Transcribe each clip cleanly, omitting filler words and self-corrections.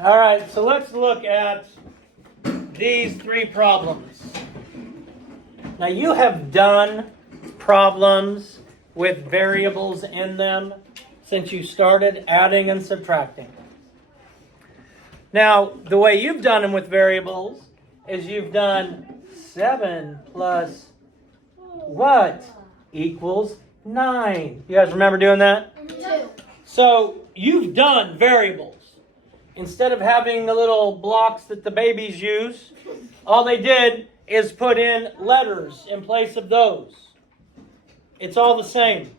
All right, so let's look at these three problems. Now you have done problems with variables in them since you started adding and subtracting. Now, the way you've done them with variables is you've done 7 plus what? Equals 9. You guys remember doing that? 2. So you've done variables. Instead of having the little blocks that the babies use, all they did is put in letters in place of those. It's all the same.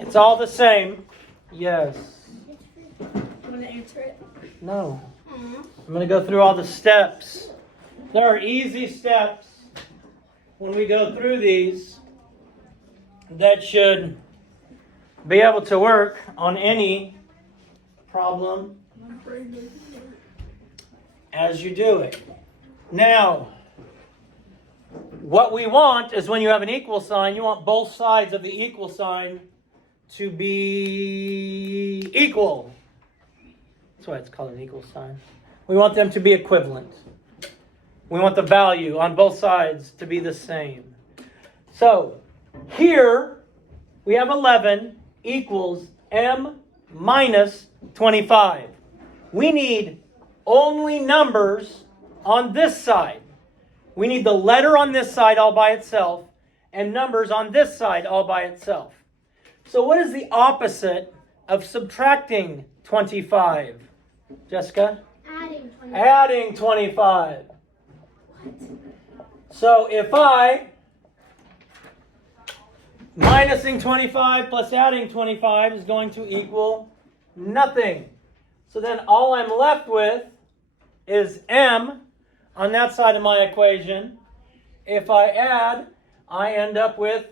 It's all the same. Yes. You want to answer it? No. I'm going to go through all the steps. There are easy steps when we go through these that should be able to work on any problem as you do it. Now, what we want is when you have an equal sign, you want both sides of the equal sign to be equal. That's why it's called an equal sign. We want them to be equivalent. We want the value on both sides to be the same. So, here we have 11 equals m minus 25. We need only numbers on this side. We need the letter on this side all by itself and numbers on this side all by itself. So what is the opposite of subtracting 25? Jessica? Adding 25. Adding 25. What? So if I minusing 25 plus adding 25 is going to equal nothing. So then all I'm left with is m on that side of my equation. If I add, I end up with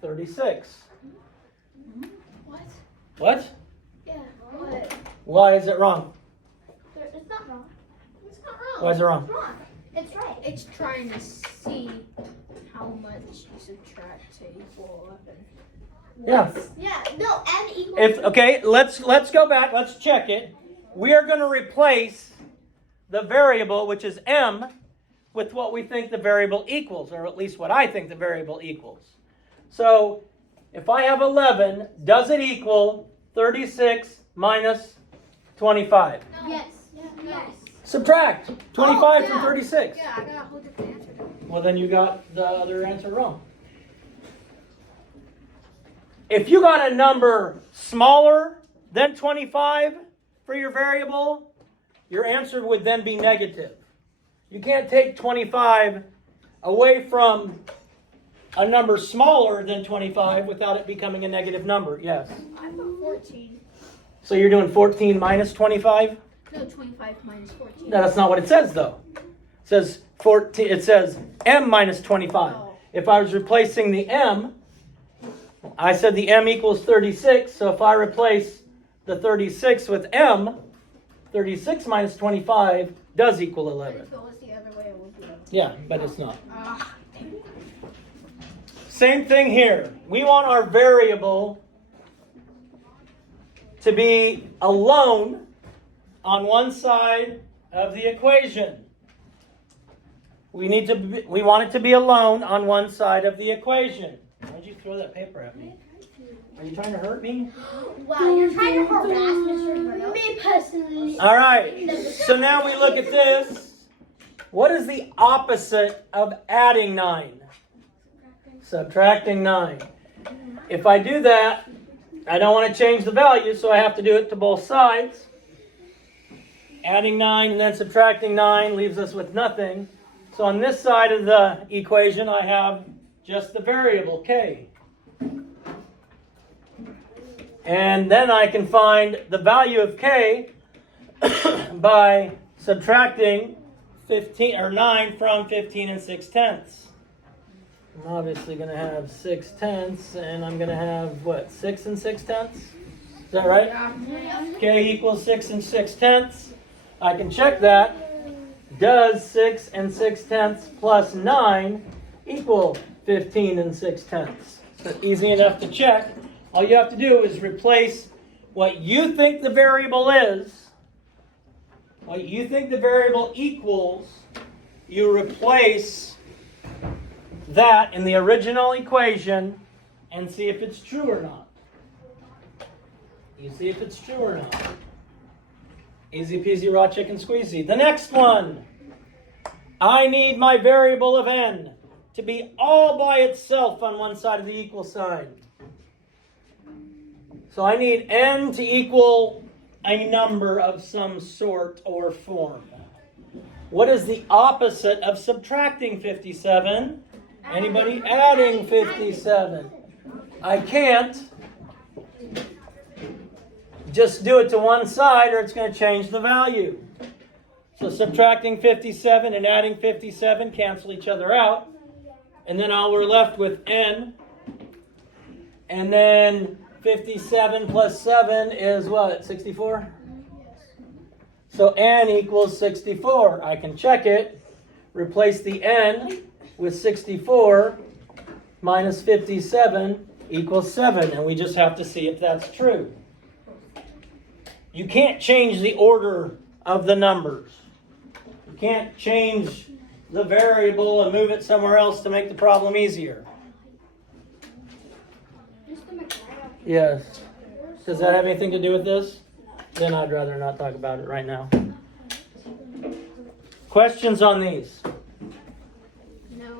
36. What? What? Yeah, what? Why is it wrong? It's not wrong. It's not wrong. Why is it wrong? It's wrong. It's right. It's trying to see how much you subtract to equal 11. Yeah. Yeah, no, n equals... Okay, let's go back. Let's check it. We are going to replace the variable, which is m, with what we think the variable equals, or at least what I think the variable equals. So, if I have 11, does it equal 36 minus 25? No. Yes. Yes. Subtract 25 yeah. from 36. Yeah, I got a whole different answer. Well, then you got the other answer wrong. If you got a number smaller than 25 for your variable, your answer would then be negative. You can't take 25 away from a number smaller than 25 without it becoming a negative number. Yes. I put 14. So you're doing 14 minus 25? No, 25 minus 14. No, that's not what it says, though. It says 14. It says m minus 25. Oh. If I was replacing the m, I said the m equals 36. So if I replace the 36 with m, 36 minus 25 does equal But 11. if it was the other way, it would be. Yeah, but it's not. Ah, dang it. Same thing here. We want our variable to be alone on one side of the equation. We want it to be alone on one side of the equation. Why'd you throw that paper at me? Are you trying to hurt me? Wow, you're trying to harass Mr. Bruno. Me personally. All right. So now we look at this. What is the opposite of adding 9? Subtracting 9. If I do that, I don't want to change the value, so I have to do it to both sides. Adding 9 and then subtracting 9 leaves us with nothing. So on this side of the equation, I have just the variable k. And then I can find the value of k by subtracting 15 or 9 from 15 and 6/10. I'm obviously going to have 6/10, and I'm going to have, what, 6 and 6/10? Is that right? K equals 6 and 6/10. I can check that. Does 6 and 6/10 plus 9 equal 15 and 6/10? So easy enough to check. All you have to do is replace what you think the variable is, what you think the variable equals, you replace that in the original equation and see if it's true or not. You see if it's true or not. Easy peasy, raw chicken squeezy. The next one. I need my variable of n to be all by itself on one side of the equal sign. So I need n to equal a number of some sort or form. What is the opposite of subtracting 57? Anybody adding 57? I can't just do it to one side or it's going to change the value. So subtracting 57 and adding 57 cancel each other out. And then all we're left with n. And then 57 plus 7 is what? 64? So n equals 64. I can check it. Replace the n with 64 minus 57 equals 7. And we just have to see if that's true. You can't change the order of the numbers. You can't change the variable and move it somewhere else to make the problem easier. Yes. Does that have anything to do with this? Then I'd rather not talk about it right now. Questions on these? No.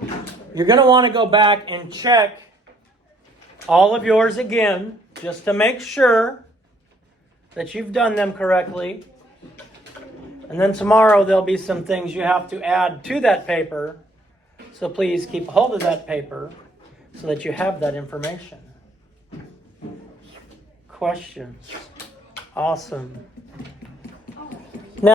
You're going to want to go back and check all of yours again, just to make sure that you've done them correctly. And then tomorrow there'll be some things you have to add to that paper. So please keep hold of that paper so that you have that information. Questions? Awesome.